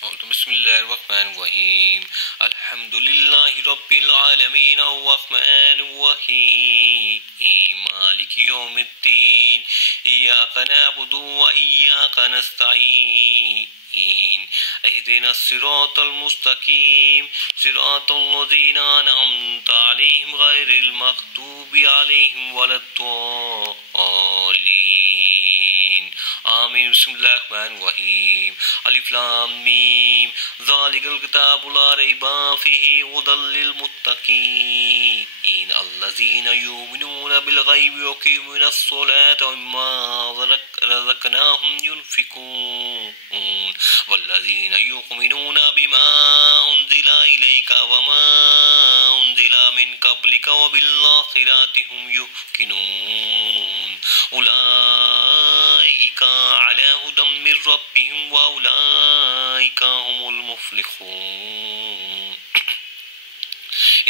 बिस्मिल्लाहिर्रहमानिर्रहीम अल्हम्दुलिल्लाहि रब्बिल आलमीन अर्रहमानिर्रहीम मालिकि यौमिद्दीन इय्याका नअबुदु व इय्याका नस्तईन इहदिनस सिरातल मुस्तकीम सिरातल लज़ीना अनअमता अलैहिम गैरिल मग़दूबि अलैहिम वलद्दॉलीन आमीन। बिस्मिल्लाहिर्रहमानिर्रहीम अलिफ लाम मीम ज़ालिकल किताबु ला रैबा फ़ीहि हुदल लिल मुत्तक़ीन अल्लज़ीना युमिनूना बिल गैबि व युक़ीमूनस सलाता व मिम्मा रज़क़नाहुम युनफ़िक़ून वल्लज़ीना युमिनूना बिमा उन्ज़िला इलैका व मा उन्ज़िला मिन क़ब्लिका व बिल आख़िरति हुम युक़िनून उलाइका अला हुदम मिर रब्बिहिम व उलाइका हुमुल मुफ़्लिहून।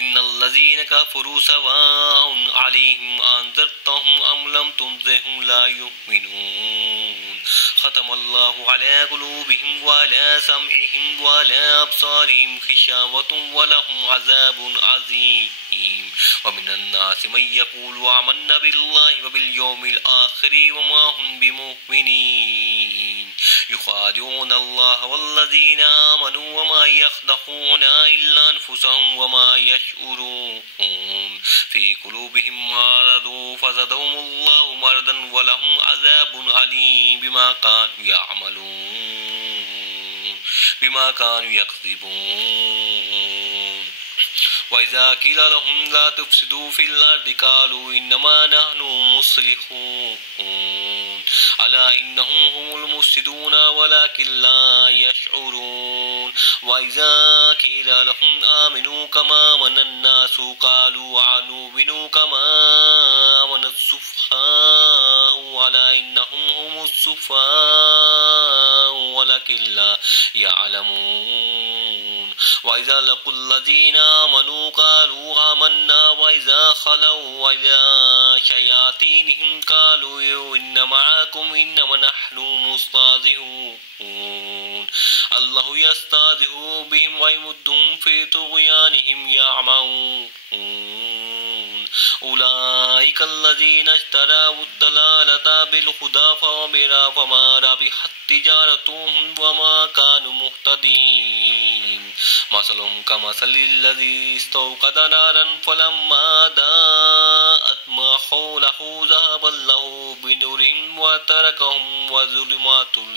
इन्नल्लज़ीना कफ़रू सवाउन अलैहिम अअन्ज़रतहुम अम लम तुनज़िरहुम ला युमिनून ख़तमल्लाहु अला क़ुलूबिहिम व अला समइहिम व अला अब्सारिहिम ग़िशावतुन व लहुम अज़ाबुन अज़ीम व मिनन नासि मन यक़ूलु आमन्ना बिल्लाहि व बिल यौमिल आख़िर व मा हुम बिमुमिनीन युख़ादिऊना अल्लाह वल्लज़ीना आमनू व मा यख़दऊना इल्ला अनफुसहुम व मा यशऊरून फ़ी क़ुलूबिहिम मरदुन फ़ज़ादहुमुल्लाहु मरदन व लहुम अज़ाबुन अलीम बिमा कानू यक्ज़िबून। वइज़ा क़ीला लहुम ला तुफ़सिदू फ़िल अर्दि क़ालू इन्नमा नहनु मुस्लिहून अला इन्नहुम हुमुल मुफ़सिदून वलाकिन ला यशऊरून। वइज़ा क़ीला लहुम आमिनू कमा आमनन नासु क़ालू अनुमिनु कमा आमनस सुफ़हाउ अला इन्नहुम हुमुस सुफ़हाउ वलाकिन ला यअलमून। वइज़ा लक़ुल लज़ीना आमनू क़ालू आमन्ना वइज़ा खलौ इला शयातीनिहिम क़ालू इन्ना मअकुम इन्नमा नहनु मुस्तहज़िऊन अल्लाहु यस्तहज़िउ बिहिम व यमुद्दुहुम फ़ी तुग़यानिहिम यअमहून उलाइकल लज़ीना इश्तरावुद दलालता बिल हुदा फमा रबिहत तिजारतुहुम व मा कानू मुहतदीन मसलुहुम कमसलिल लज़ी इस्तौक़दा नारन फलम्मा दाअत मा हौलहु ज़हबा अल्लाहु बिनूरिहिम व तरकहुम व ज़ुलुमातिन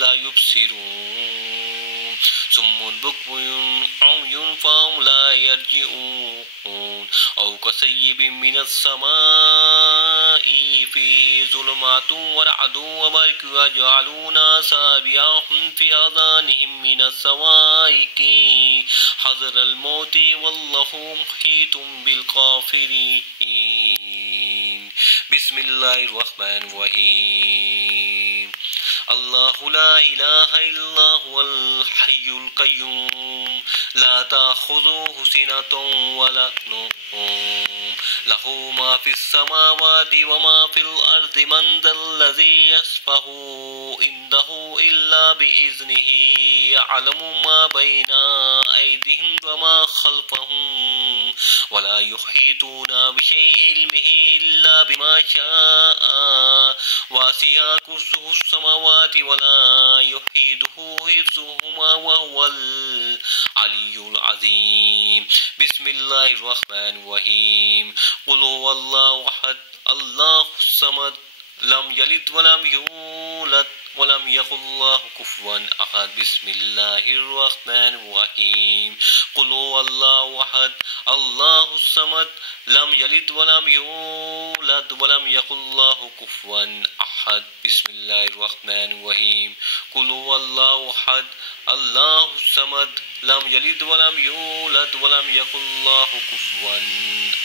ला युबसिरून सुम्मुन बुक्मुन उम्युन फ़हुम ला यरजिऊन औ कसय्यिबिन मिनस समाई फ़ी ज़ुलुमातिन व रअदुन व बरक़ुन यजअलूना असाबिअहुम फ़ी आज़ानिहिम मिनस सवाइक़ि हज़रल मौति वल्लाहु मुहीतुम बिल काफ़िरीन। बिस्मिल्लाहिर्रहमानिर्रहीम अल्लाहु ला इलाहा इल्ला हुवल हय्युल क़य्यूम ला ताख़ुज़ुहु सिनतुन व ला नौम लहु मा फ़िस समावाति व मा फ़िल अर्ज़ि मन ज़ल्लज़ी यशफ़अु इंदहु इल्ला बिइज़्निहि यअलमु मा बैना अयदीहिम व मा ख़ल्फ़हुम व ला युहीतूना बिशैइन इल्मिहि इल्ला बिमा शाअ वसिअ कुर्सियुहु समावाति व ला युहीतुहु हिफ़्ज़ुहुमा व हुवल अलियुल अज़ीम। बिस्मिल्लाहिर्रहमानिर्रहीम क़ुल हुवल्लाहु अहद अल्लाहुस समद लम यलिद व लम यूलद व लम यकुल लहु कुफ़ुवन अहद। बिस्मिल्लाहिर्रहमानिर्रहीम क़ुल हुवल्लाहु अहद अल्लाहुस समद लम यलिद व लम यूलद व लम यकुल लहु कुफ़ुवन अहद। बिस्मिल्लाहिर्रहमानिर्रहीम क़ुल हुवल्लाहु अहद अल्लाहुस समद लम यलिद व लम यूलद व लम यकुल लहु कुफ़ुवन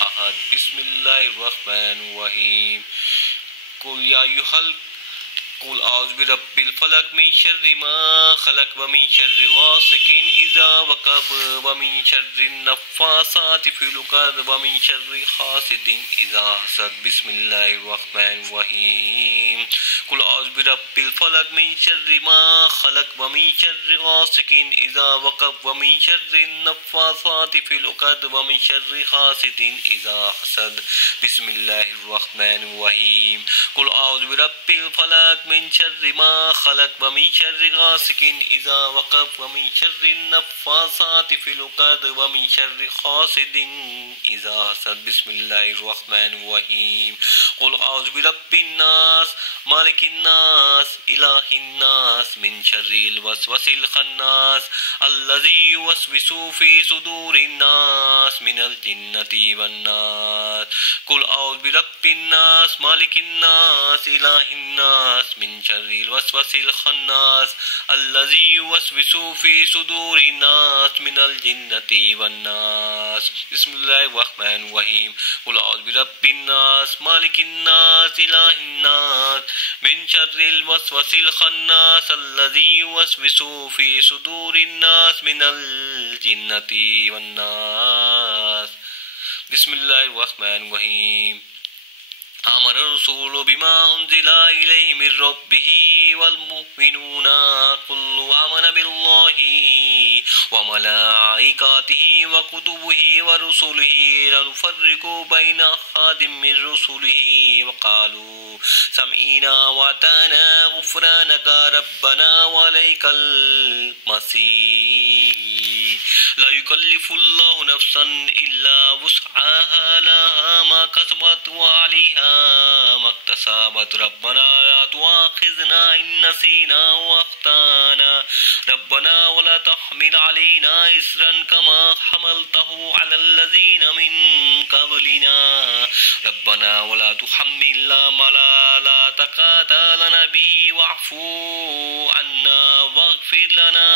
अहद। बिस्मिल्लाहिर्रहमानिर्रहीम क़ुल या अय्युहल क़ुल औज़ु बिरब्बिल फ़लक़ मिन शर्रि मा ख़लक़ व मिन शर्रि गासिकिन इज़ा वक़ब व मिन शर्रिन नफ़्फ़ासाति फ़िल उक़द व मिन शर्रि हासिदिन इज़ा हसद। बिस्मिल्लाहिर्रहमानिर्रहीम कुल औज़ु बिरब्बिल फलक मिन शर्रि मा खलक व मिन शर्रि गासिकिन इज़ा वक़ब व मिन शर्रि नफ़्फ़ासाति फ़िल उक़द व मिन शर्रि हासिदिन इज़ा हसद। बिस्मिल्लाहिर रहमानिर रहीम। कुल औज़ु बिरब्बिल फलक मिन शर्रि मा खलक व मिन शर्रि गासिकिन इज़ा वक़ब व मिन शर्रि नफ़्फ़ासाति फ़िल उक़द व मिन शर्रि हासिदिन इज़ा हसद। बिस्मिल्लाहिर रहमानिर रहीम। कुल औज़ु बिरब्बिन नास मालिकिन नास इलाहिन नास मिन शर्रिल वसवसिल खन्नास अल्लज़ी युवस्विसु फ़ी सुदूरिन नास मिनल जिन्नति वन नास। कुल औज़ु बिरब्बिन नास मालिकिन नास इलाहिन नास मिन शर्रिल वसवसिल खन्नास अल्लज़ी युवस्विसु फ़ी सुदूरिन नास मिनल जिन्नति वन नास। बिस्मिल्लाहिर रहमानिर रहीम। कुल औज़ु बिरब्बिन नास मालिकिन नास इलाहिन नास मिन शर्रिल वसवसिल खन्नास अल्लज़ी युवस्विसु फ़ी सुदूरिन नास मिनल जिन्नति वन नास। बिस्मिल्लाहिर रहमानिर रहीम। आमन रसूलु बिमा उन्ज़िला इलैहि मिर रब्बिही वल मुमिनूना कुल्लु आमन बिल्लाहि व मलाइकातिही व कुतुबिही व रुसुलिही ला नुफ़र्रिक़ु बैन अहदिम मिर रुसुलिही व क़ालू समिअना व अताना गुफ़्रानका रब्बना व इलैकल मसीर। ला युकल्लिफ़ुल्लाहु नफ़्सन इल्ला वुस्अहा लहा मा कसबत व अलैहा मा इक्तसबत रब्बना ला तुआख़िज़ना इन नसीना व अख़्ताना रब्बना व ला तहमिल अलैना इस्रन कमा हमलतहु अलल लज़ीना मिन क़ब्लिना रब्बना व ला तुहम्मिलना मा ला तक़ाता लना बिही वअफ़ु अन्ना वग़फ़िर लना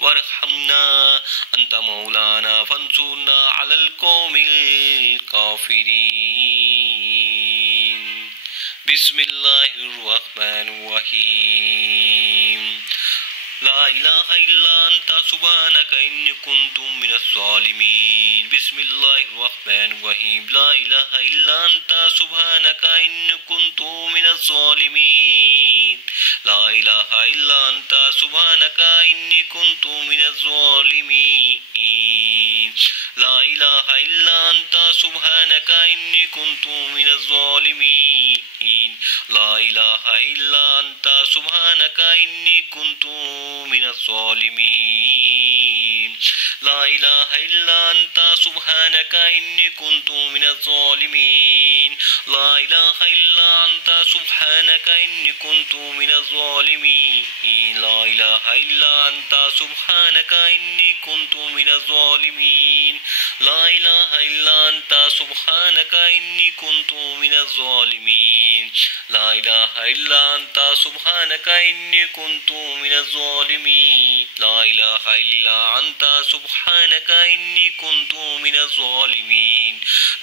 वरहमना अंत मौलाना फंसुरना अलल कौमिल काफिरीन। बिस्मिल्लाहिर रहमानिर रहीम। ला इलाहा इल्ला अंता सुब्हानका इन्नी कुन्तु मिनज़ ज़ालिमीन। बिस्मिल्लाहिर रहमानिर रहीम। ला इलाहा इल्ला अंता सुब्हानका इन्नी कुन्तु मिनज़ ज़ालिमीन। ला इलाहा इल्ला अंता सुब्हानका इन्नी कुन्तु मिनज़ ज़ालिमीन। ला इलाहा इल्ला अंता सुब्हानका इन्नी कुन्तु मिनज़ ज़ालिमीन। ला इलाहा इल्ला अंता सुब्हानका इन्नी कुन्तु मिनज़ ज़ालिमीन। ला इलाहा इल्ला अंता सुब्हानका इन्नी कुन्तु मिनज़ ज़ालिमीन। ला इलाहा इल्ला अंता सुब्हानका इन्नी कुन्तु मिनज़ ज़ालिमीन। ला इलाहा इल्ला अंता सुब्हानका इन्नी कुन्तु मिनज़ ज़ालिमीन। ला इलाहा इल्ला अंता सुब्हानका इन्नी कुन्तु मिनज़ ज़ालिमीन। ला इलाहा इल्ला अंता सुब्हानका इन्नी कुन्तु मिनज़ ज़ालिमीन। ला इलाहा इल्ला अंता सुब्हानका इन्नी कुन्तु मिनज़ ज़ालिमीन।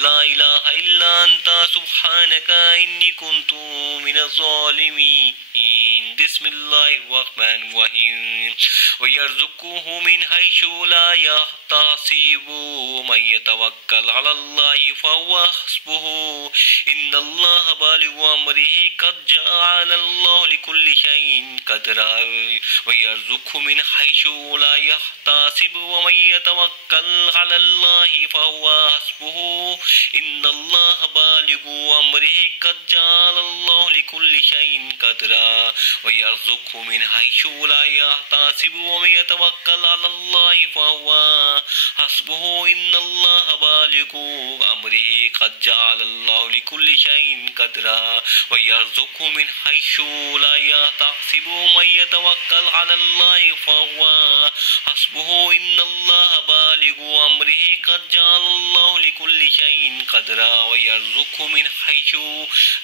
ला इलाहा इल्ला अंता सुब्हानका इन्नी कुन्तु मिनज़ ज़ालिमीन। बिस्मिल्लाहिर रहमानिर रहीम। व यर्ज़ुक़ुहु मिन हैसु ला यहतसिबु मन यतवक्कल अलल्लाहि फहुवा हस्बुहु इन्नल्लाह बालिगु अम्रिहि क़द जअलल्लाहु लिकुल्लि शैइन क़दरा। व यर्ज़ुक़हु मिन हैसु ला यहतसिबु मन यतवक्कल अलल्लाहि फहुवा हस्बुहु इन्नल्लाह बालिगु अम्रिहि क़द जअलल्लाहु लिकुल्लि शैइन क़दरा। व यर्ज़ुक़हु मिन हैसु ला यहतसिबु मन यतवक्कल अलल्लाहि फहुवा हस्बुहु इन्नल्लाह बालिगु अम्रिहि क़द जअलल्लाहु लिकुल्लि शैइन क़दरा। व यर्ज़ुक़हु मिन हैसु ला यहतसिबु मन यतवक्कल अलल्लाहि फहुवा हस्बुहु इन्नल्लाह बालिगु अम्रिहि क़द जअलल्लाहु लिकुल्लि शैइन क़दरा। व यर्ज़ुक़हु मिन हैसु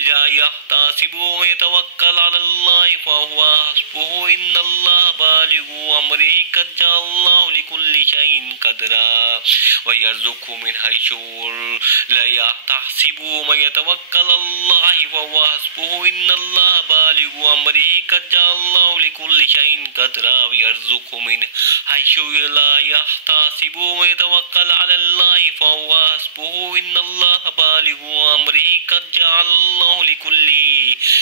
ला यहतसिबु मन यतवक्कल अलल्लाहि फहुवा हस्बुहु इन्नल्लाह बालिगु अम्रिहि क़द जअलल्लाहु लिकुल्लि शैइन क़दरा। व यर्ज़ुक़हु मिन हैसु ला यहतसिबु मन यतवक्कल अलल्लाहि फहुवा हस्बुहु इन्नल्लाह बालिगु अम्रिहि क़द जअलल्लाहु लिकुल्लि शैइन क़दरा। व यर्ज़ुक़हु मिन حيث لا يحتسب ويتوكل على الله فهو حسبه إن الله بالغ أمره قد جعل الله لكل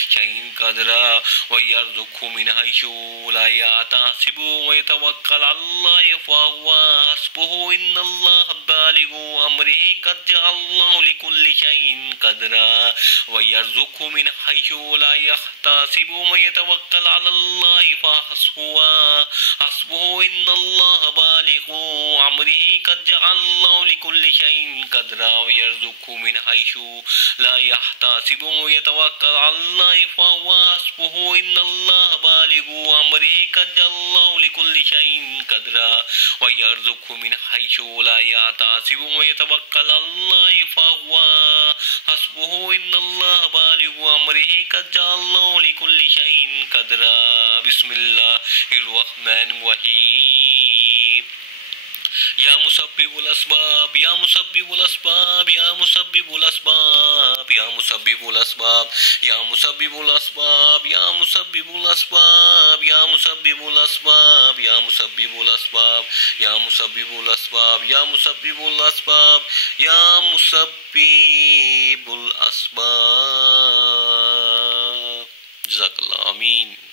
شيء قدرا ويرزقه من حيث لا يحتسب ويتوكل على الله فهو حسبه إن الله بالغ أمره قد جعل الله لكل شيء قدرا ويرزقه من حيث لا يحتسب ويتوكل على الله فحسبه إن الله بالغ أمره قد جعل الله لكل شيء قدرا ويرزقه من حيث لا يحتسب ويتوكل على الله فهو حسبه إن الله بالغ أمره قد جعل الله لكل شيء قدرا ويرزقه من حيث لا يحتسب ويتوكل على الله فهو حسبه إن الله بالغ أمره قد جعل الله لكل شيء قدرا. بسم الله الرحمن الرحيم. يا مسبب الأسباب يا مسبب الأسباب يا مسبب الأسباب يا مسبب الأسباب يا مسبب الأسباب يا مسبب الأسباب يا مسبب الأسباب يا مسبب الأسباب يا مسبب الأسباب يا مسبب الأسباب يا مسبب الأسباب. جزاك الله. آمين.